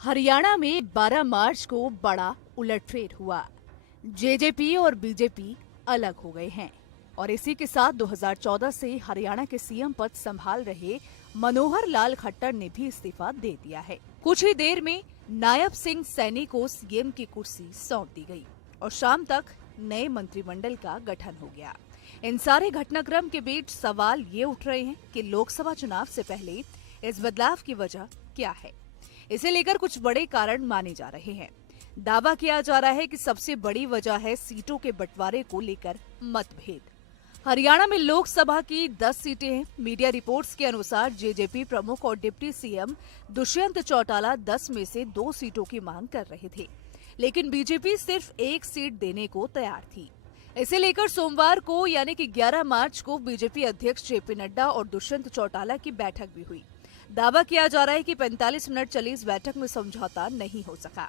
हरियाणा में 12 मार्च को बड़ा उलटफेर हुआ। जेजेपी और बीजेपी अलग हो गए हैं और इसी के साथ 2014 से हरियाणा के सीएम पद संभाल रहे मनोहर लाल खट्टर ने भी इस्तीफा दे दिया है। कुछ ही देर में नायब सिंह सैनी को सीएम की कुर्सी सौंप दी गई और शाम तक नए मंत्रिमंडल का गठन हो गया। इन सारे घटनाक्रम के बीच सवाल ये उठ रहे हैं कि लोकसभा चुनाव से पहले इस बदलाव की वजह क्या है। इसे लेकर कुछ बड़े कारण माने जा रहे हैं। दावा किया जा रहा है कि सबसे बड़ी वजह है सीटों के बंटवारे को लेकर मतभेद। हरियाणा में लोकसभा की 10 सीटें हैं। मीडिया रिपोर्ट्स के अनुसार जेजेपी प्रमुख और डिप्टी सीएम दुष्यंत चौटाला 10 में से 2 सीटों की मांग कर रहे थे, लेकिन बीजेपी सिर्फ 1 सीट देने को तैयार थी। इसे लेकर सोमवार को यानी कि 11 मार्च को बीजेपी अध्यक्ष जेपी नड्डा और दुष्यंत चौटाला की बैठक भी हुई। दावा किया जा रहा है कि 45 मिनट चली इस बैठक में समझौता नहीं हो सका।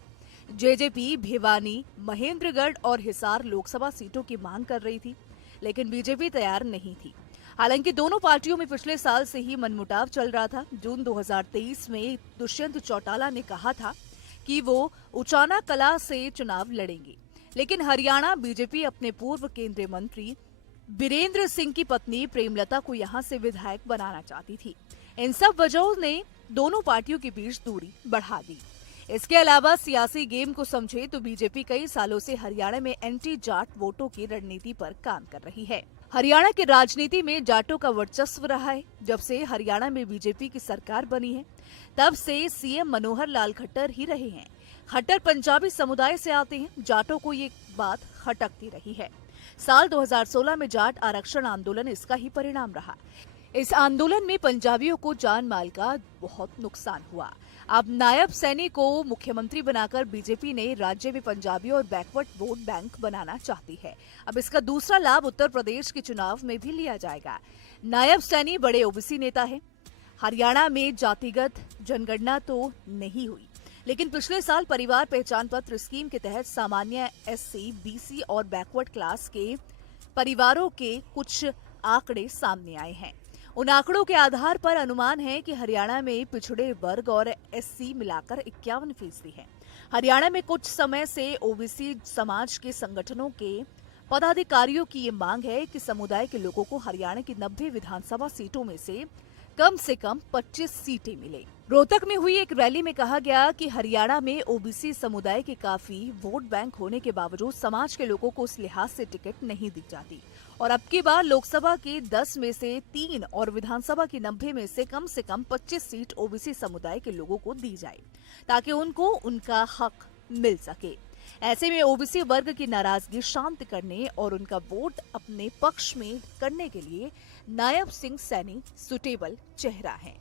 जेजेपी भिवानी, महेंद्रगढ़ और हिसार लोकसभा सीटों की मांग कर रही थी, लेकिन बीजेपी तैयार नहीं थी। हालांकि दोनों पार्टियों में पिछले साल से ही मनमुटाव चल रहा था। जून 2023 में दुष्यंत चौटाला ने कहा था कि वो उचाना कला से चुनाव लड़ेंगे, लेकिन हरियाणा बीजेपी अपने पूर्व केंद्रीय मंत्री बीरेंद्र सिंह की पत्नी प्रेमलता को यहां से विधायक बनाना चाहती थी। इन सब वजहों ने दोनों पार्टियों के बीच दूरी बढ़ा दी। इसके अलावा सियासी गेम को समझे तो बीजेपी कई सालों से हरियाणा में एंटी जाट वोटों की रणनीति पर काम कर रही है। हरियाणा की राजनीति में जाटों का वर्चस्व रहा है। जब से हरियाणा में बीजेपी की सरकार बनी है, तब से सीएम मनोहर लाल खट्टर ही रहे हैं। खट्टर पंजाबी समुदाय से आते हैं। जाटों को ये बात खटकती रही है। साल 2016 में जाट आरक्षण आंदोलन इसका ही परिणाम रहा। इस आंदोलन में पंजाबियों को जान माल का बहुत नुकसान हुआ। अब नायब सैनी को मुख्यमंत्री बनाकर बीजेपी ने राज्य में पंजाबी और बैकवर्ड वोट बैंक बनाना चाहती है। अब इसका दूसरा लाभ उत्तर प्रदेश के चुनाव में भी लिया जाएगा। नायब सैनी बड़े ओबीसी नेता है। हरियाणा में जातिगत जनगणना तो नहीं हुई, लेकिन पिछले साल परिवार पहचान पत्र स्कीम के तहत सामान्य एससी, बीसी और बैकवर्ड क्लास के परिवारों के कुछ आंकड़े सामने आए हैं। उन आंकड़ों के आधार पर अनुमान है कि हरियाणा में पिछड़े वर्ग और एससी मिलाकर 51% है। हरियाणा में कुछ समय से ओबीसी समाज के संगठनों के पदाधिकारियों की ये मांग है कि समुदाय के लोगों को हरियाणा की 90 विधानसभा सीटों में से कम 25 सीटें मिले। रोहतक में हुई एक रैली में कहा गया कि हरियाणा में ओबीसी समुदाय के काफी वोट बैंक होने के बावजूद समाज के लोगों को उस लिहाज से टिकट नहीं दी जाती और अब की बार लोकसभा की 10 में से 3 और विधानसभा की 90 में से कम 25 सीट ओबीसी समुदाय के लोगों को दी जाए, ताकि उनको उनका हक मिल सके। ऐसे में ओबीसी वर्ग की नाराजगी शांत करने और उनका वोट अपने पक्ष में करने के लिए नायब सिंह सैनी सुटेबल चेहरा है।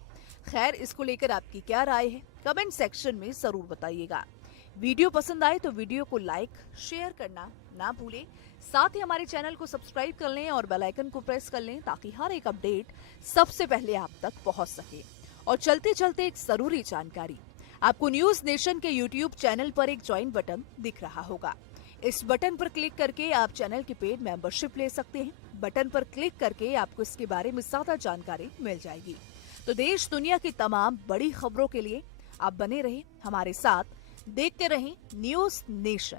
खैर, इसको लेकर आपकी क्या राय है, कमेंट सेक्शन में जरूर बताइएगा। वीडियो पसंद आए तो वीडियो को लाइक, शेयर करना ना भूलें। साथ ही हमारे चैनल को सब्सक्राइब कर लें और बेल आइकन को प्रेस कर लें, ताकि हर एक अपडेट सबसे पहले आप तक पहुंच सके। और चलते चलते एक जरूरी जानकारी, आपको न्यूज नेशन के यूट्यूब चैनल पर एक ज्वाइन बटन दिख रहा होगा। इस बटन पर क्लिक करके आप चैनल की पेड मेंबरशिप ले सकते हैं। बटन पर क्लिक करके आपको इसके बारे में ज्यादा जानकारी मिल जाएगी। तो देश दुनिया की तमाम बड़ी खबरों के लिए आप बने रहें हमारे साथ, देखते रहें न्यूज नेशन।